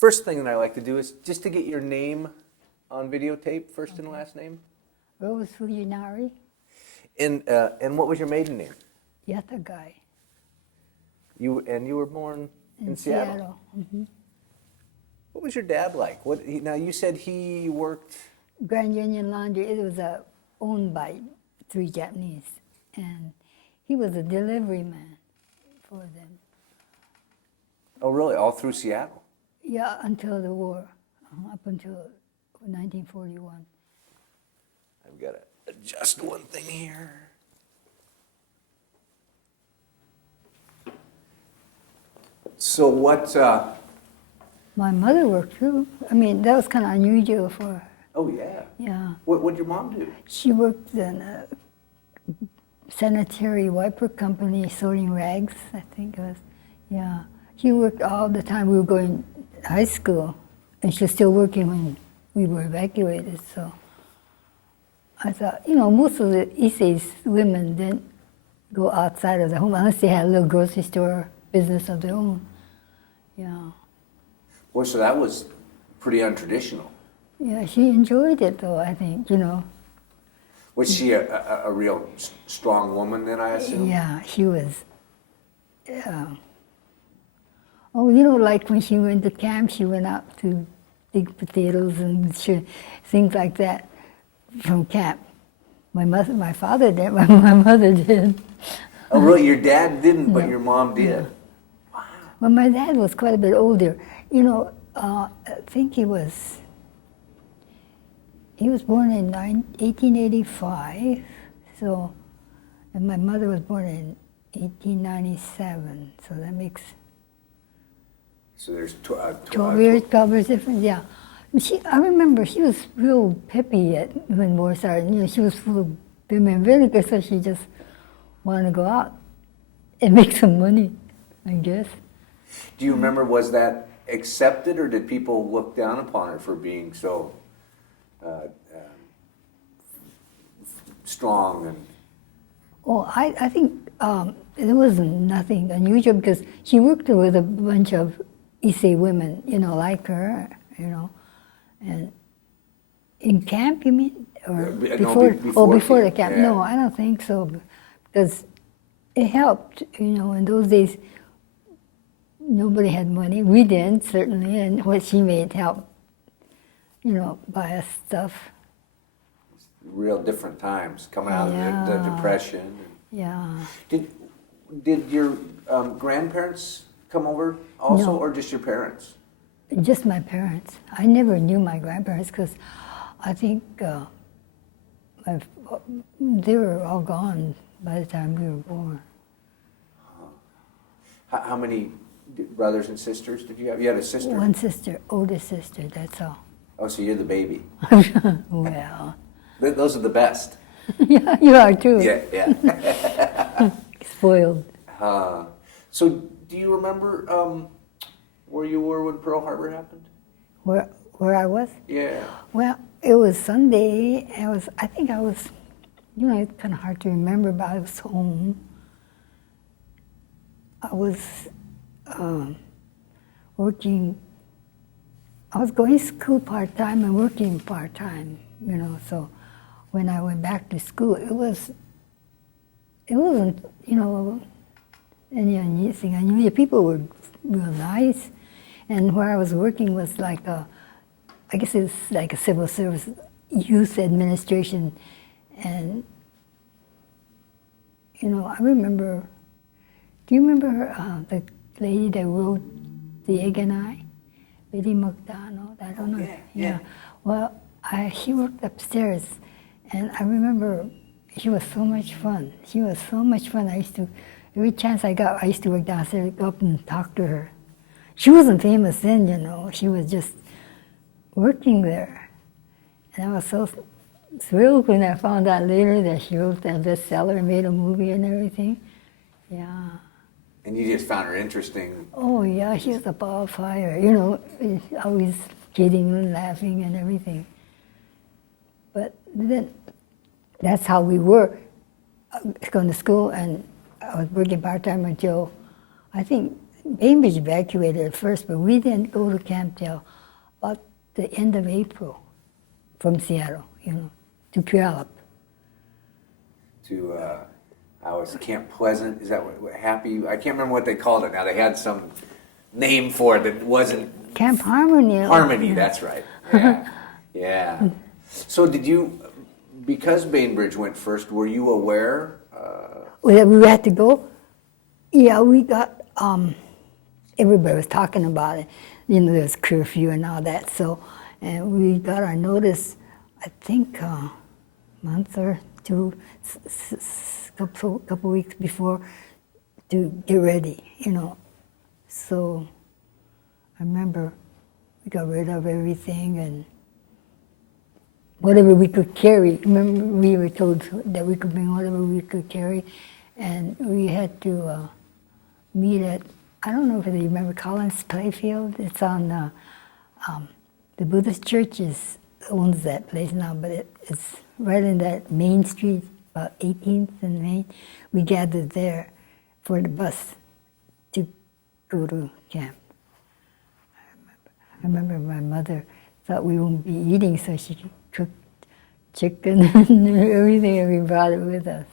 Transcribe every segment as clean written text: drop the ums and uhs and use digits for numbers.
First thing that I like to do is just to get your name on videotape, first and last name. Rose Fujinari, And what was your maiden name? Yatagai. You were born in Seattle. Mm-hmm. What was your dad like? Now you said he worked. Grand Union Laundry. It was owned by 3 Japanese, and he was a delivery man for them. Oh, really? All through Seattle? Yeah, until the war, up until 1941. I've got to adjust one thing here. So what? My mother worked too. I mean, that was kind of unusual for her. Oh yeah. Yeah. What did your mom do? She worked in a sanitary wiper company, sorting rags, I think it was. Yeah. She worked all the time. We were going to high school, and she was still working when we were evacuated. So I thought, most of the Issei's women didn't go outside of the home unless they had a little grocery store business of their own. Yeah. Boy, so that was pretty untraditional. Yeah, she enjoyed it though, I think, Was she a real strong woman then, I assume? Yeah, she was. Like when she went to camp, she went out to dig potatoes and things like that from camp. My father did, my mother did. Oh, really? Your dad didn't, but No. your mom did? Yeah. Wow. Well, my dad was quite a bit older. I think he was born in 1885, and my mother was born in 1897, so that makes... So there's 12 years difference, yeah. I remember she was real peppy when war started. She was full of vim and vinegar, so she just wanted to go out and make some money, I guess. Do you remember, was that accepted, or did people look down upon her for being so strong? And Oh, I think it wasn't nothing unusual because she worked with a bunch of Issei women, like her, and in camp, you mean? Or before? Before the camp. Yeah. No, I don't think so, because it helped, in those days, nobody had money. We didn't, certainly, and what she made helped, buy us stuff. Real different times, coming out Yeah. of the Depression. Yeah. Did your grandparents come over also, No. or just your parents? Just my parents. I never knew my grandparents because I think they were all gone by the time we were born. How many brothers and sisters did you have? You had a sister? One sister, oldest sister, that's all. Oh, so you're the baby. Well, Those are the best. yeah, you are too. Yeah. Spoiled. So do you remember where you were when Pearl Harbor happened? Where I was? Yeah. Well, it was Sunday. I think I was, it's kind of hard to remember, but I was home. I was working. I was going to school part-time and working part-time, so when I went back to school, it wasn't, anything unusual. People were real nice, and where I was working was like I guess it's like a civil service youth administration, and I remember. Do you remember the lady that wrote The Egg and I, Betty McDonald? I don't know. Yeah. Well, she worked upstairs, and I remember she was so much fun. She was so much fun. Every chance I got, I used to work downstairs, go up and talk to her. She wasn't famous then, She was just working there. And I was so thrilled when I found out later that she wrote that bestseller and made a movie and everything. Yeah. And you just found her interesting. Oh, yeah, she was a ball of fire, always kidding and laughing and everything. But then that's how we were going to school, and I was working part-time until, I think, Bainbridge evacuated at first, but we didn't go to camp till about the end of April from Seattle, to Puyallup. To, I was Camp Pleasant, is that what Happy, I can't remember what they called it now, they had some name for it that wasn't... Camp Harmony. Harmony, that's right, yeah, yeah. So did you, because Bainbridge went first, were you aware? That we had to go? Yeah, we got, everybody was talking about it. There was curfew and all that, so, and we got our notice, I think, a month or two, couple weeks before to get ready, So I remember we got rid of everything and whatever we could carry. Remember, we were told that we could bring whatever we could carry, and we had to meet at, I don't know if you remember Collins Playfield. It's on the Buddhist church owns that place now, but it's right in that Main Street, about 18th and Main. We gathered there for the bus to go to camp. I remember my mother thought we wouldn't be eating, so she cooked chicken and everything, and we brought it with us.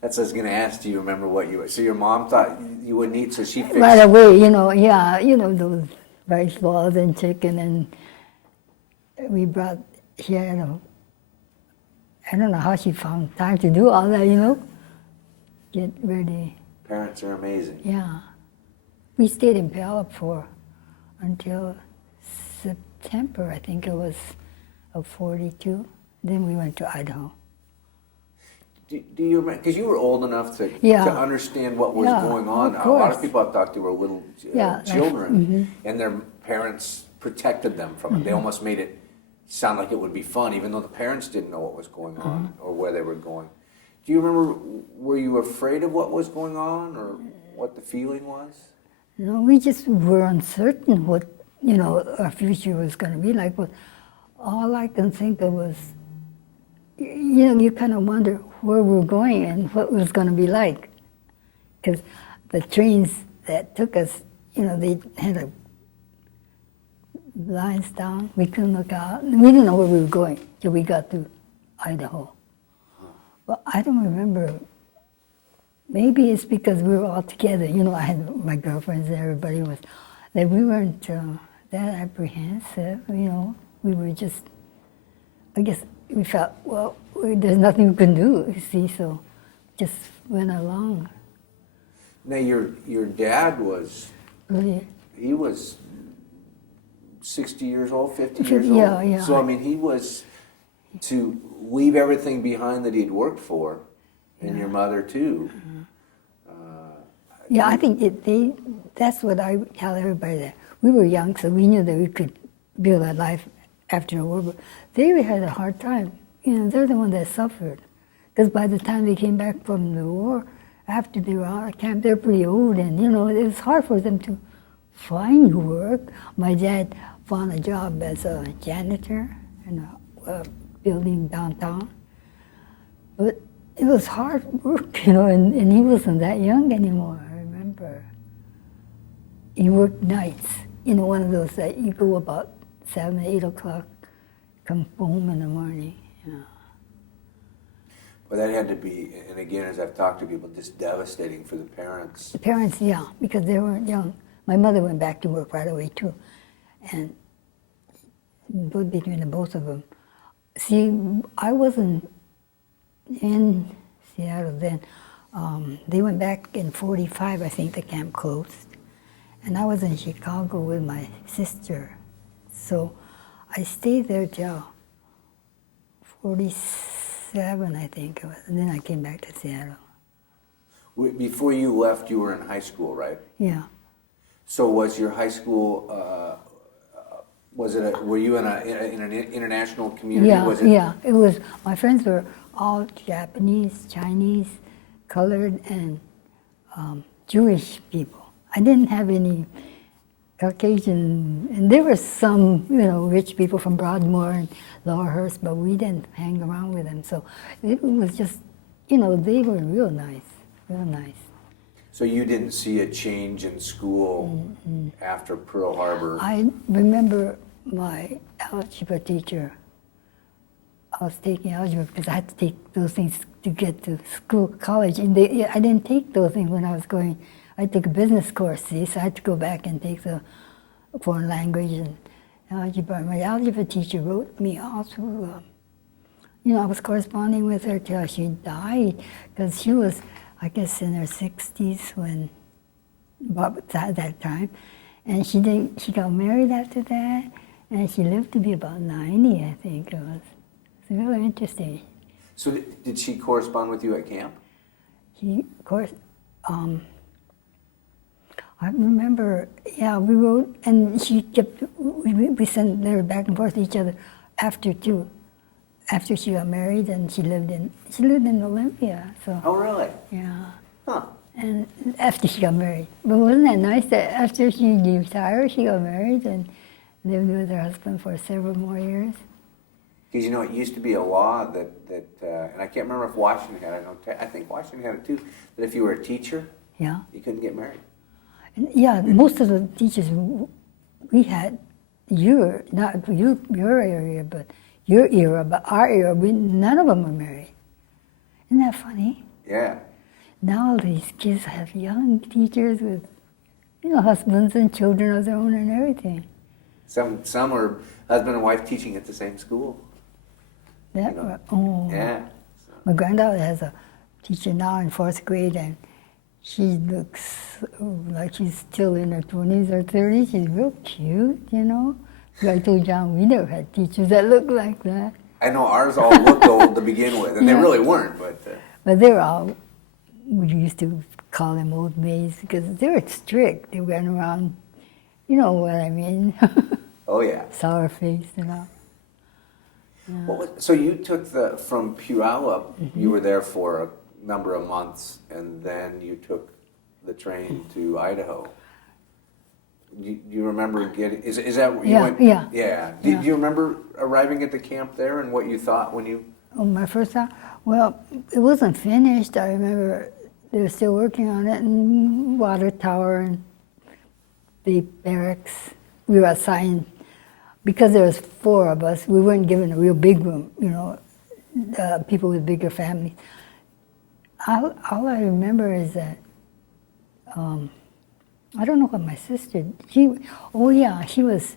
That's what I was going to ask. Do you remember what you... So your mom thought you wouldn't eat, so she fixed... Right away, those rice balls and chicken, and we brought... She had I don't know how she found time to do all that, Get ready. Parents are amazing. Yeah. We stayed in Puyallup until September, I think it was, of 42. Then we went to Idaho. Do you remember, because you were old enough to understand what was going on. Of A lot of course. people I talked to were little children, and their parents protected them from it. They almost made it sound like it would be fun, even though the parents didn't know what was going on or where they were going. Do you remember, were you afraid of what was going on or what the feeling was? No, we just were uncertain what, our future was going to be like. But all I can think of was, you kind of wonder where we're going and what it was going to be like. Because the trains that took us, they had lines down. We couldn't look out. We didn't know where we were going till we got to Idaho. But I don't remember. Maybe it's because we were all together. I had my girlfriends and everybody was, that we weren't that apprehensive, We were just, I guess we felt, well, there's nothing we can do, so just went along. Now, your dad was, Really? he was 60 years old, 50 years old? Yeah. So, I mean, he was to leave everything behind that he'd worked for, and your mother, too. Yeah, I think that's what I tell everybody, that we were young, so we knew that we could build a life after the war, but they had a hard time. They're the ones that suffered. Because by the time they came back from the war, after they were out of camp, they're pretty old, and it was hard for them to find work. My dad found a job as a janitor in a building downtown. But it was hard work, and he wasn't that young anymore, I remember. He worked nights, one of those that you go about 7, 8 o'clock, come home in the morning. Well, that had to be, and again, as I've talked to people, just devastating for the parents. The parents, yeah, because they weren't young. My mother went back to work right away, too. And between the both of them. See, I wasn't in Seattle then. They went back in 45, I think the camp closed. And I was in Chicago with my sister. So I stayed there till 47, I think it was. And then I came back to Seattle. Before you left, you were in high school, right? Yeah. So was your high school, were you in an international community? Yeah, it was, my friends were all Japanese, Chinese, colored, and Jewish people. I didn't have any Caucasian, and there were some, rich people from Broadmoor and Laurelhurst, but we didn't hang around with them. So it was just, they were real nice, real nice. So you didn't see a change in school after Pearl Harbor? I remember my algebra teacher. I was taking algebra because I had to take those things to get to school, college. And I didn't take those things when I was going. I took a business course, see, so I had to go back and take the foreign language and algebra. My algebra teacher wrote me also. I was corresponding with her till she died, because she was, I guess, in her 60s when, about that time. And she got married after that, and she lived to be about 90, I think it was. It's really interesting. So did she correspond with you at camp? Of course, I remember, yeah, we wrote, and she kept, we sent letters back and forth to each other after she got married, and she lived in Olympia, so. Oh, really? Yeah. Huh. And after she got married. But wasn't that nice that after she retired, she got married and lived with her husband for several more years? Because it used to be a law that and I can't remember if Washington had it. I think Washington had it too. That if you were a teacher, yeah, you couldn't get married. And yeah, most of the teachers we had, not your area, but your era, but our era, none of them were married. Isn't that funny? Yeah. Now these kids have young teachers with, husbands and children of their own and everything. Some are husband and wife teaching at the same school. Oh. Yeah. My granddaughter has a teacher now in 4th grade, and she looks like she's still in her 20s or 30s. She's real cute, I told John we never had teachers that looked like that. I know ours all looked old to begin with, and they really weren't. But they were all, we used to call them old maids because they were strict. They ran around, you know what I mean. Oh, yeah. Sour faced and all. Yeah. So you took from Puyallup, you were there for a number of months, and then you took the train to Idaho. Do you remember getting, is that where you went? Yeah. Yeah. Do you remember arriving at the camp there and what you thought when you? Oh, my first time? Well, it wasn't finished. I remember they were still working on it, and water tower and the barracks. We were assigned, because there was 4 of us, we weren't given a real big room, people with bigger families. All I remember is that, I don't know what my sister, she was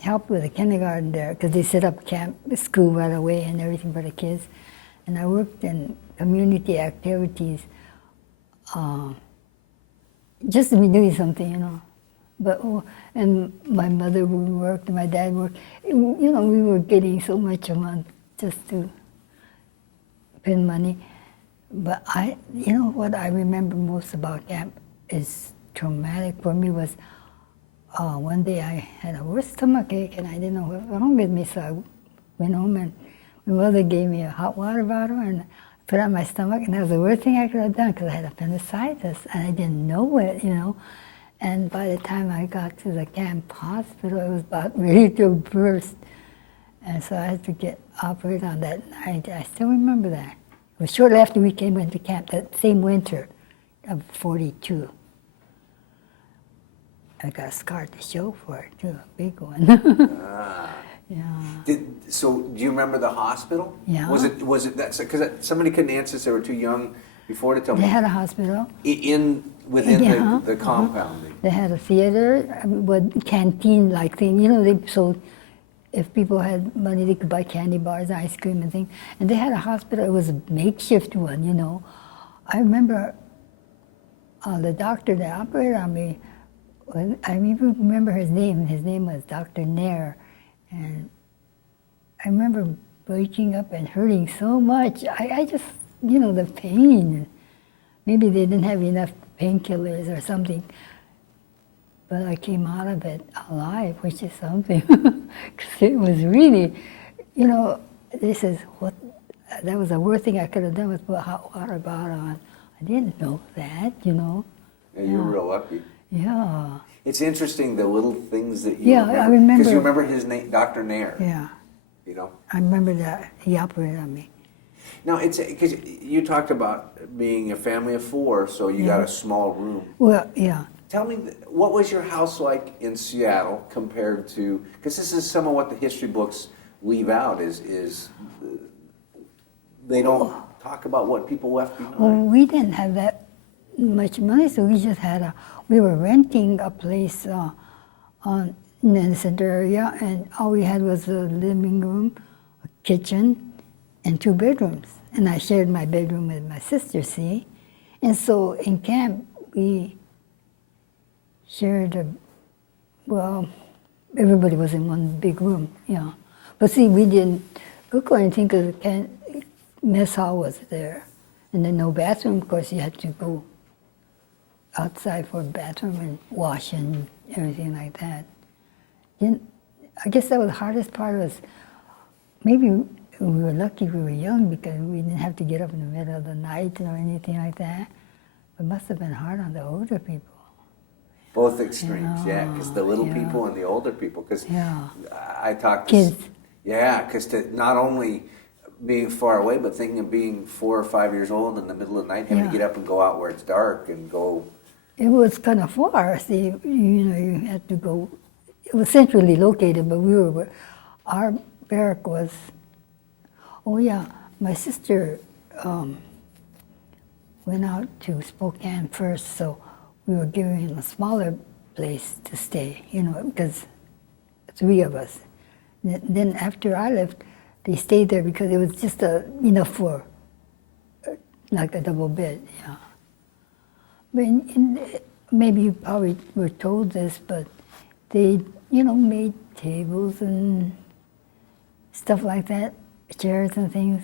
helped with the kindergarten there, because they set up camp, school right away and everything for the kids. And I worked in community activities, just to be doing something, But, and my mother worked, and my dad worked. We were getting so much a month just to spend money. But what I remember most about camp is traumatic for me was one day I had a worse stomach ache, and I didn't know what was wrong with me, so I went home, and my mother gave me a hot water bottle and put it on my stomach, and that was the worst thing I could have done because I had appendicitis, and I didn't know it, And by the time I got to the camp hospital, it was about ready to burst. And so I had to get operated on that night. I still remember that. It was shortly after we came into camp, that same winter of 42. I got a scar to show for it, too, a big one. Yeah. So do you remember the hospital? Yeah. Was it that, because somebody couldn't answer, they were too young before to tell me. They had a hospital. Within the compound. They had a theater, canteen-like thing. They sold, if people had money, they could buy candy bars, ice cream and things. And they had a hospital. It was a makeshift one, I remember the doctor that operated on me, I even remember his name. His name was Dr. Nair. And I remember waking up and hurting so much. I just, the pain. Maybe they didn't have enough painkillers or something. But I came out of it alive, which is something. Because it was really, this is what, that was the worst thing I could have done was put a hot water bottle on. I didn't know that, Yeah, you were real lucky. Yeah. It's interesting, the little things that you remember. I remember. Because you remember his name, Dr. Nair. Yeah. I remember that. He operated on me. Now, it's because you talked about being a family of 4, so you got a small room. Well, yeah. Tell me, what was your house like in Seattle compared to, because this is some of what the history books leave out, is they don't talk about what people left behind. Well, we didn't have that much money, so we just had we were renting a place in the center area, and all we had was a living room, a kitchen, and 2 bedrooms. And I shared my bedroom with my sister, see? And so in camp, we shared well, everybody was in one big room, yeah. But see, we didn't cook or anything because the mess hall was there. And then no bathroom, of course, you had to go outside for a bathroom and wash and everything like that. I guess that was the hardest part was maybe we were lucky we were young because we didn't have to get up in the middle of the night or anything like that. It must have been hard on the older people. Both extremes, yeah, because the little people and the older people, because I talked to kids. Yeah, because not only being far away, but thinking of being 4 or 5 years old in the middle of the night, having to get up and go out where it's dark and go. It was kind of far. See, you had to go. It was centrally located, but our barrack was. Oh yeah, my sister went out to Spokane first, so we were given a smaller place to stay, because 3 of us. Then after I left, they stayed there because it was just enough for like a double bed, yeah. But maybe you probably were told this, but they, made tables and stuff like that, chairs and things,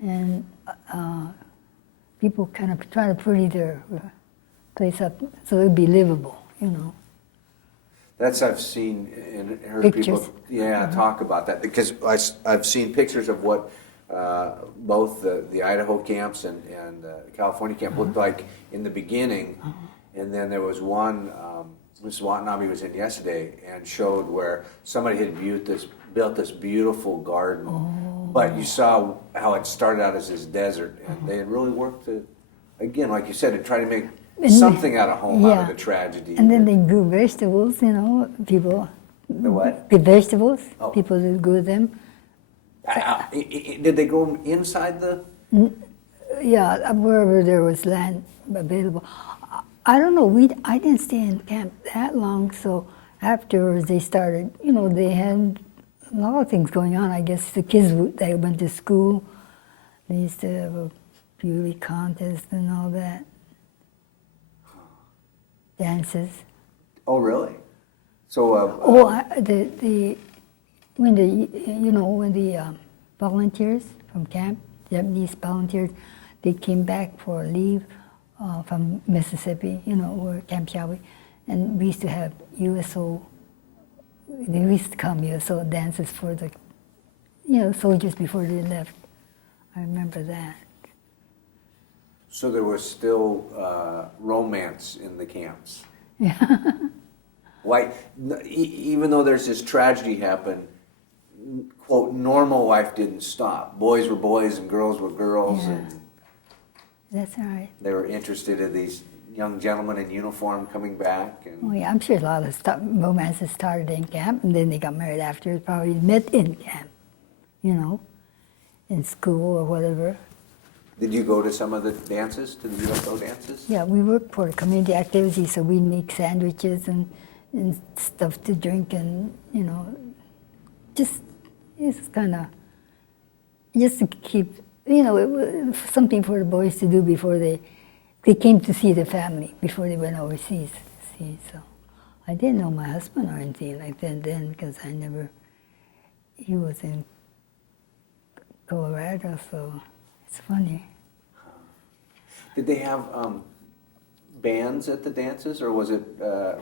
and people kind of try to pretty their place up so it'd be livable, That's I've seen and heard pictures. people, talk about that because I've seen pictures of what both the Idaho camps and California camp looked like in the beginning, and then there was one. Mrs. Watanabe was in yesterday and showed where somebody had built this beautiful garden, but you saw how it started out as this desert, and they had really worked to, again, like you said, to try to make something out of home, out of the tragedy. And then they grew vegetables, people. The what? The vegetables, Oh. people that grew them. Did they grow them inside the? Yeah, wherever there was land available. I don't know, I didn't stay in camp that long, so afterwards they started, they had a lot of things going on. I guess the kids, they went to school, they used to have a beauty contest and all that. Dances. Oh, really? So. When the volunteers from camp, Japanese volunteers, they came back for leave from Mississippi, or Camp Shawi, and we used to have USO. They used to come USO dances for the, soldiers before they left. I remember that. So there was still romance in the camps. Yeah. Like, even though there's this tragedy happened, quote, normal life didn't stop. Boys were boys and girls were girls, and that's right. they were interested in these young gentlemen in uniform coming back. And Oh yeah, I'm sure a lot of romances started in camp, and then they got married after. Probably met in camp, in school or whatever. did you go to some of the dances, to the UFO dances? Yeah, we worked for community activities, so we make sandwiches and stuff to drink, and just it's kind of just to keep, it was something for the boys to do before they came to see the family before they went overseas. See, so I didn't know my husband or anything like that then because he was in Colorado, so it's funny. Did they have bands at the dances, or was it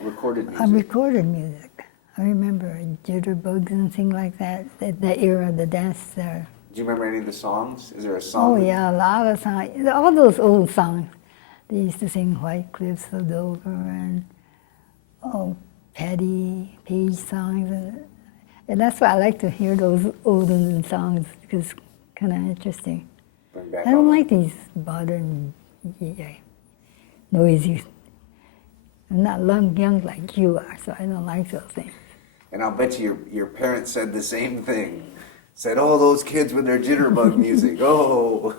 recorded music? I recorded music. I remember jitterbugs and things like that. That era, the dance there. Do you remember any of the songs? Is there a song? Oh yeah, a lot of songs. All those old songs. They used to sing White Cliffs of Dover and Patty Page songs, and that's why I like to hear those olden songs because it's kind of interesting. Bring back I don't all like these modern, noisy. I'm not young like you are, so I don't like those things. And I'll bet you your parents said the same thing. Said, "Oh, those kids with their jitterbug music. Oh."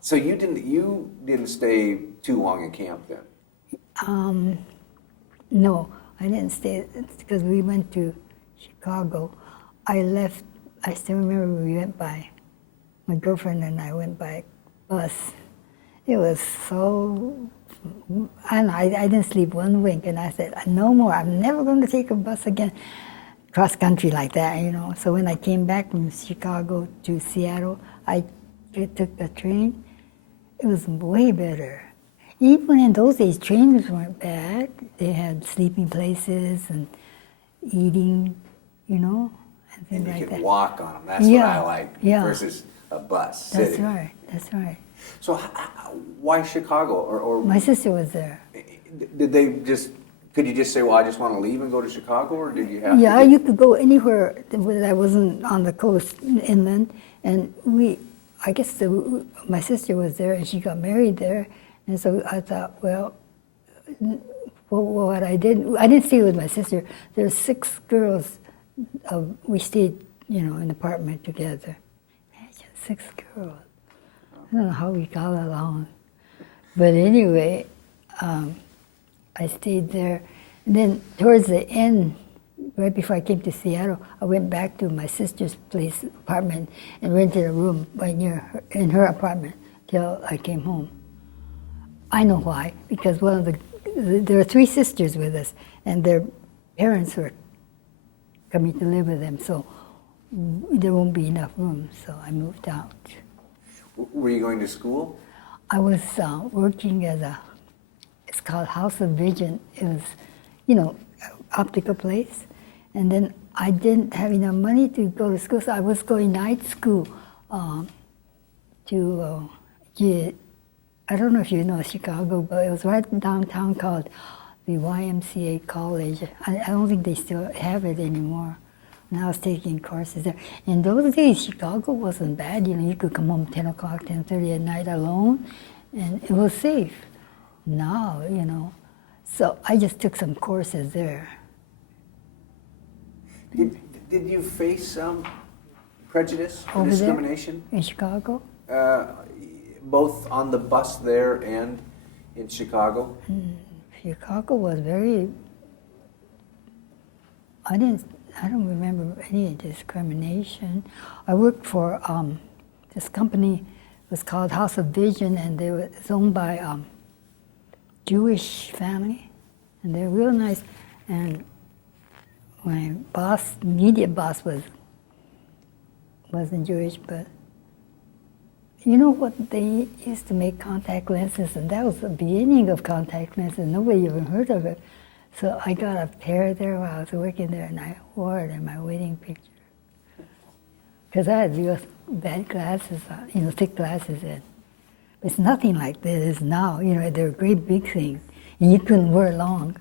So you didn't stay too long in camp then? No, I didn't stay because we went to Chicago. I left. I still remember we went by. My girlfriend and I went by bus. It was so. I didn't sleep one wink, and I said, "No more. I'm never going to take a bus again, cross country like that." So when I came back from Chicago to Seattle, I took the train. It was way better. Even in those days, trains weren't bad. They had sleeping places and eating, and things And you like could that. walk on them. That's what I like. Yeah. Versus a bus. That's sitting. right. That's right. So why Chicago? Or My sister was there. did they just? Could you just say, "Well, I just want to leave and go to Chicago," or did you have? Yeah, to you could go anywhere that wasn't on the coast, inland. And I guess my sister was there, and she got married there. And so I thought, well, what I didn't stay with my sister. There's 6 girls. We stayed, in an apartment together. Imagine 6 girls. I don't know how we got along. But anyway, I stayed there. And then towards the end, right before I came to Seattle, I went back to my sister's apartment, and rented a room right in her apartment till I came home. I know why, because there were 3 sisters with us, and their parents were coming to live with them, so there won't be enough room, so I moved out. Were you going to school? I was working it's called House of Vision. It was, optical place. And then I didn't have enough money to go to school, so I was going night school to I don't know if you know Chicago, but it was right downtown called the YMCA College. I don't think they still have it anymore. And I was taking courses there. In those days, Chicago wasn't bad. You could come home 10 o'clock, 10:30 at night alone, and it was safe. Now, so I just took some courses there. Did you face prejudice or Over discrimination? There, in Chicago? Both on the bus there and in Chicago? Chicago was very. I don't remember any discrimination. I worked for this company. It was called House of Vision, and it's owned by Jewish family, and they're real nice. And my immediate boss wasn't Jewish, but you know what? They used to make contact lenses, and that was the beginning of contact lenses. Nobody even heard of it. So I got a pair there while I was working there, and I wore it in my wedding picture. Because I had real bad glasses, thick glasses in. It's nothing like this now. They're great big things, and you couldn't wear long.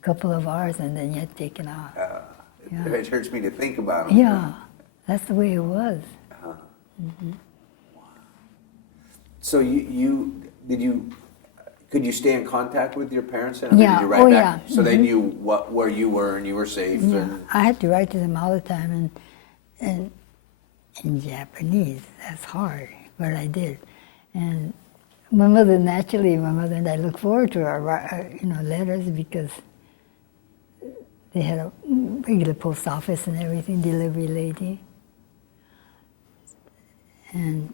A couple of hours, and then you had to take it off. It hurts me to think about it. Yeah, that's the way it was. Mm-hmm. Wow. So could you stay in contact with your parents? And Yeah. Did you write back? Yeah. So they knew where you were and you were safe. Yeah, And I had to write to them all the time, and in Japanese. That's hard, but I did. And my mother and I look forward to our letters, because they had a regular post office and everything, delivery lady. And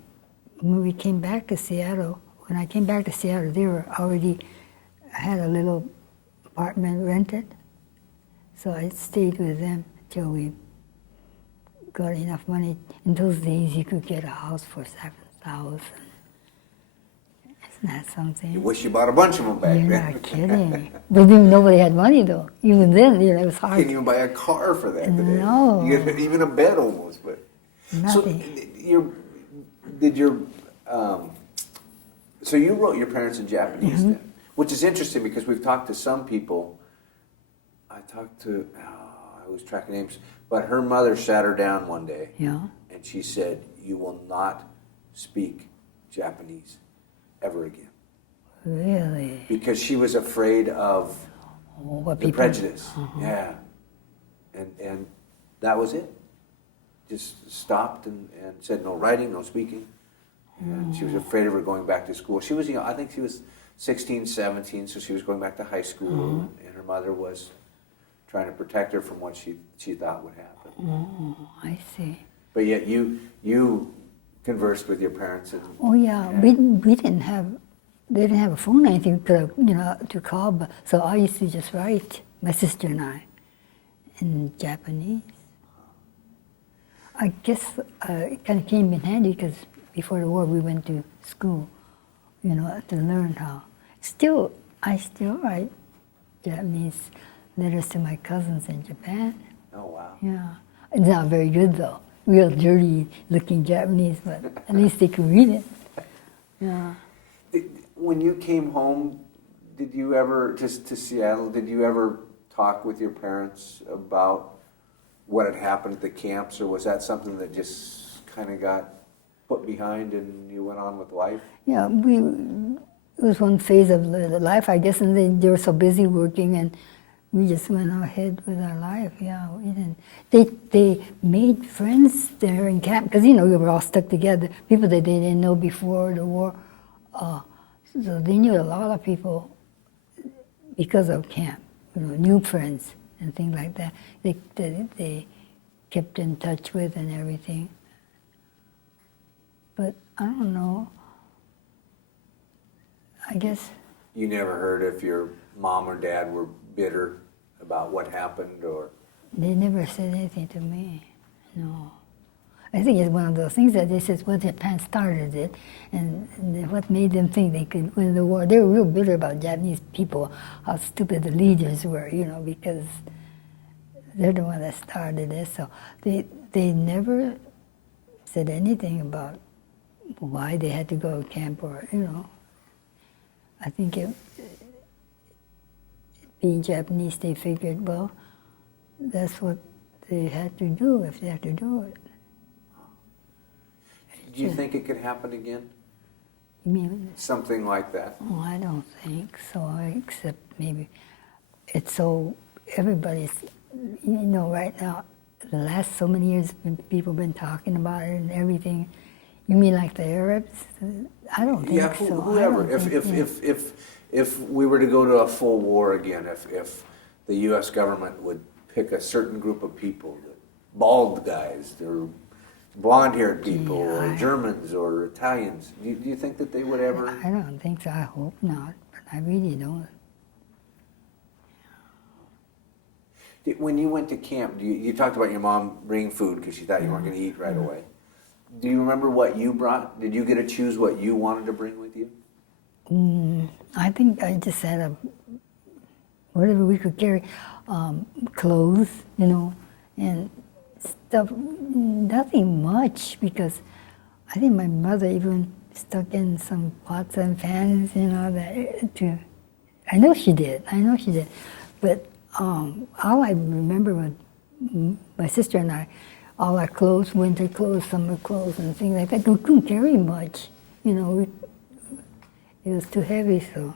when we came back to Seattle, they were already had a little apartment rented. So I stayed with them till we got enough money. In those days, you could get a house for $7,000. Isn't that something? you wish you bought a bunch of them back You're then. not kidding. But then nobody had money, though. Even then, it was hard. Can't even buy a car for that today. No. You get even a bed almost. But Nothing. So you wrote your parents in Japanese then, which is interesting because we've talked to some people. I lose track of names, but her mother sat her down one day. Yeah. and she said, "You will not speak Japanese ever again." Really? Because she was afraid of What the people... prejudice. Yeah. And that was it. Just stopped and said no writing, no speaking. And she was afraid of her going back to school. She was, I think she was 16, 17, so she was going back to high school, and her mother was trying to protect her from what she thought would happen. Oh, I see. But yet you conversed with your parents and... Oh yeah, we didn't have, they didn't have a phone or anything to call, but, so I used to just write, my sister and I, in Japanese. I guess it kind of came in handy because before the war we went to school, to learn how. I still write Japanese letters to my cousins in Japan. Oh, wow. Yeah. It's not very good though. Real dirty looking Japanese, but at least they could read it. Yeah. When you came home, did you ever, to Seattle, did you ever talk with your parents about what had happened at the camps, or was that something that just kind of got put behind and you went on with life? Yeah, it was one phase of the life, I guess, and they were so busy working, and we just went ahead with our life. Yeah, we didn't. They made friends there in camp because we were all stuck together. People that they didn't know before the war, so they knew a lot of people because of camp. New friends and things like that. They kept in touch with and everything. But I don't know. I guess. You never heard if your mom or dad were bitter about what happened, or? They never said anything to me, no. I think it's one of those things that they said, well, Japan started it, and what made them think they could win the war. They were real bitter about Japanese people, how stupid the leaders were, because they're the one that started it. So they never said anything about why they had to go to camp or, I think being Japanese, they figured, well, that's what they had to do if they had to do it. Do you think it could happen again? You mean? Something like that? Oh, I don't think so, except maybe it's so, everybody's, right now, the last so many years, people have been talking about it and everything. You mean like the Arabs? I don't think so. Whoever. If we were to go to a full war again, if the U.S. government would pick a certain group of people, bald guys, or blonde-haired people, or Germans, or Italians, do you think that they would ever? I don't think so. I hope not, but I really don't. When you went to camp, you talked about your mom bringing food because she thought you weren't going to eat right away. Do you remember what you brought? Did you get to choose what you wanted to bring with you? I think I just had whatever we could carry, clothes, and stuff, nothing much, because I think my mother even stuck in some pots and pans, I know she did, but all I remember was my sister and I, all our clothes, winter clothes, summer clothes, and things like that. We couldn't carry much, it was too heavy, so.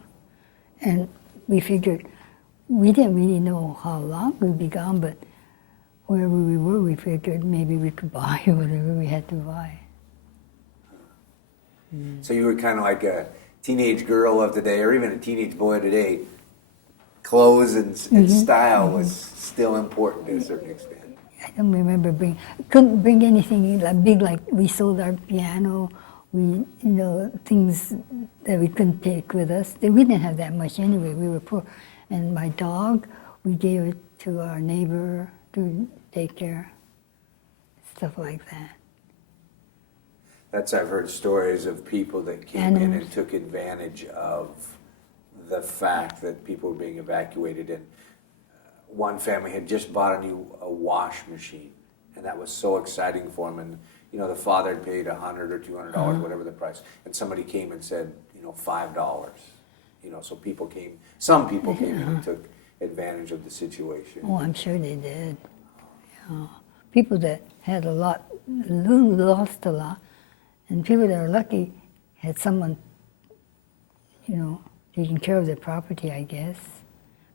And we figured, we didn't really know how long we'd be gone, but wherever we were, we figured maybe we could buy whatever we had to buy. So you were kind of like a teenage girl of today, or even a teenage boy today. Clothes and style was still important to a certain extent. I don't remember couldn't bring anything like big, like we sold our piano, things that we couldn't take with us. We didn't have that much anyway, we were poor. And my dog, we gave it to our neighbor to take care, stuff like that. I've heard stories of people that came in and took advantage of the fact that people were being evacuated, and one family had just bought a wash machine, and that was so exciting for them. And the father had paid $100 or $200, whatever the price, and somebody came and said, $5. So some people came in and took advantage of the situation. Oh, I'm sure they did. People that had a lot lost a lot. And people that are lucky had someone, taking care of their property, I guess.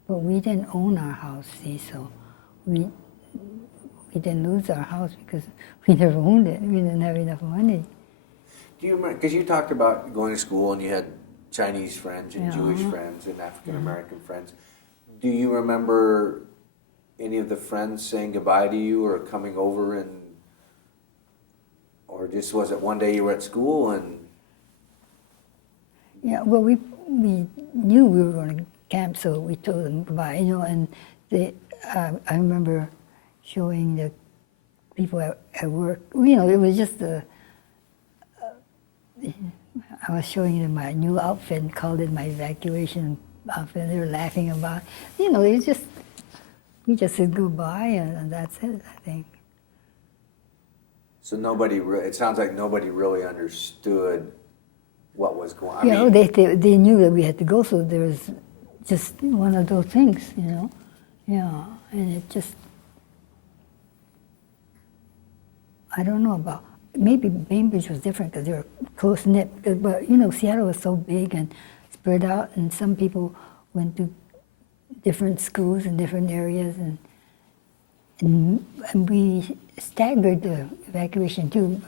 But we didn't own our house, see, so we didn't lose our house because we never owned it. We didn't have enough money. Do you remember, because you talked about going to school and you had Chinese friends and Jewish friends and African American friends. Do you remember any of the friends saying goodbye to you or coming over or just was it one day you were at school and? Yeah, well, we knew we were going to camp, so we told them goodbye, and I remember showing the people at work, it was just I was showing them my new outfit and called it my evacuation outfit. They were laughing about it. We just said goodbye and that's it, I think. So it sounds like nobody really understood what was going on. They knew that we had to go, so there was just one of those things, Yeah, and it just, I don't know about, maybe Bainbridge was different because they were close-knit, but Seattle was so big and spread out, and some people went to different schools in different areas, and we staggered the evacuation too.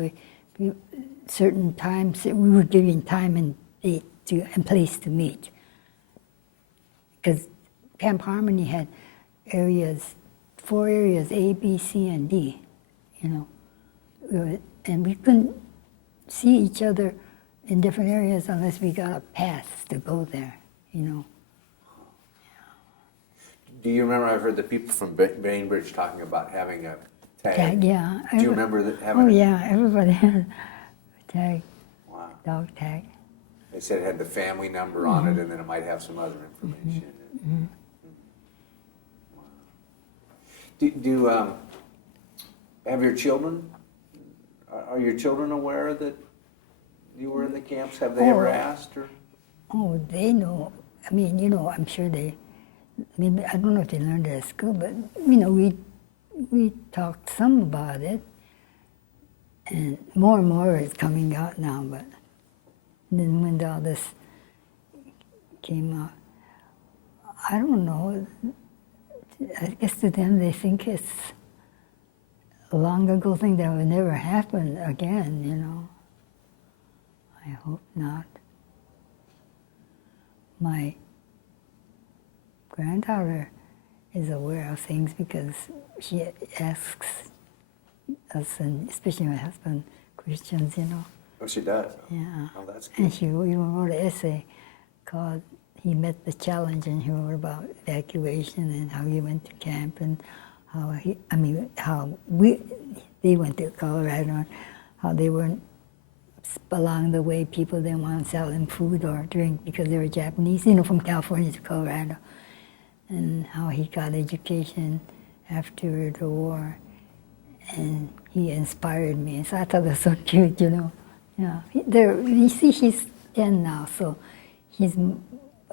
Certain times, we were giving time and date and place to meet. Because Camp Harmony had 4 areas, A, B, C, and D, and we couldn't see each other in different areas unless we got a pass to go there, Do you remember, I've heard the people from Bainbridge talking about having a tag. Yeah. Do you remember having yeah, everybody had a tag. Wow. Dog tag. They said it had the family number on it and then it might have some other information. Wow. Have your children, are your children aware that you were in the camps? Have they ever asked? Or? Oh, they know. I mean, I'm sure maybe, I don't know if they learned it at school, but, we talked some about it. And more is coming out now, but then when all this came out, I don't know. I guess to them they think it's a long ago thing that will never happen again, I hope not. My granddaughter is aware of things because she asks us, and especially my husband, questions, Oh, she does? Yeah. Oh, that's good. And she wrote an essay called He Met the Challenge, and he wrote about evacuation and how he went to camp and how they went to Colorado and how they weren't along the way people didn't want to sell them food or drink because they were Japanese, from California to Colorado, and how he got education after the war, and he inspired me. So I thought that was so cute, Yeah, you see, he's 10 now, so he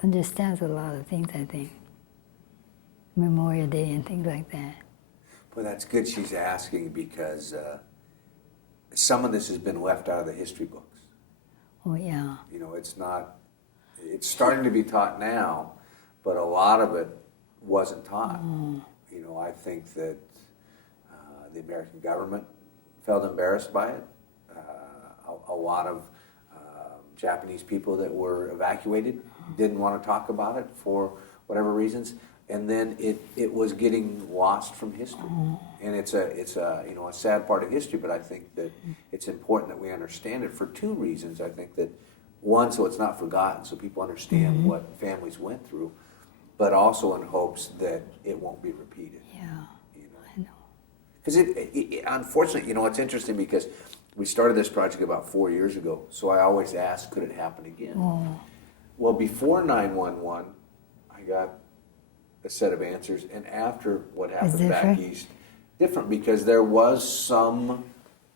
understands a lot of things, I think. Memorial Day and things like that. Well, that's good she's asking because some of this has been left out of the history books. Oh, yeah. It's starting to be taught now, but a lot of it wasn't taught. I think that the American government felt embarrassed by it. A lot of Japanese people that were evacuated didn't want to talk about it for whatever reasons, and then it was getting lost from history. And it's a sad part of history, but I think that it's important that we understand it for 2 reasons. I think that one, so it's not forgotten, so people understand what families went through, but also in hopes that it won't be repeated. Yeah, I know. Because unfortunately, it's interesting because we started this project about 4 years ago, so I always ask, could it happen again? Well, before 9/11, I got a set of answers, and after what happened back east, different, because there was some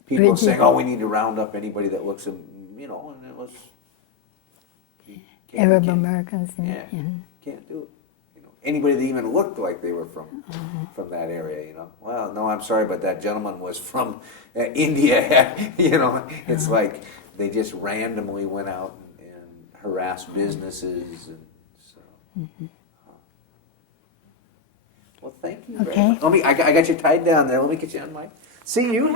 people saying, "Oh, we need to round up anybody that looks, and it was Arab Americans. Yeah, can't do it. anybody that even looked like they were from that area, you know. Well, no, I'm sorry, but that gentleman was from India, you know. It's like they just randomly went out and harassed businesses, and so. Well, thank you very much. I got you tied down there. Let me get you on mic. See you.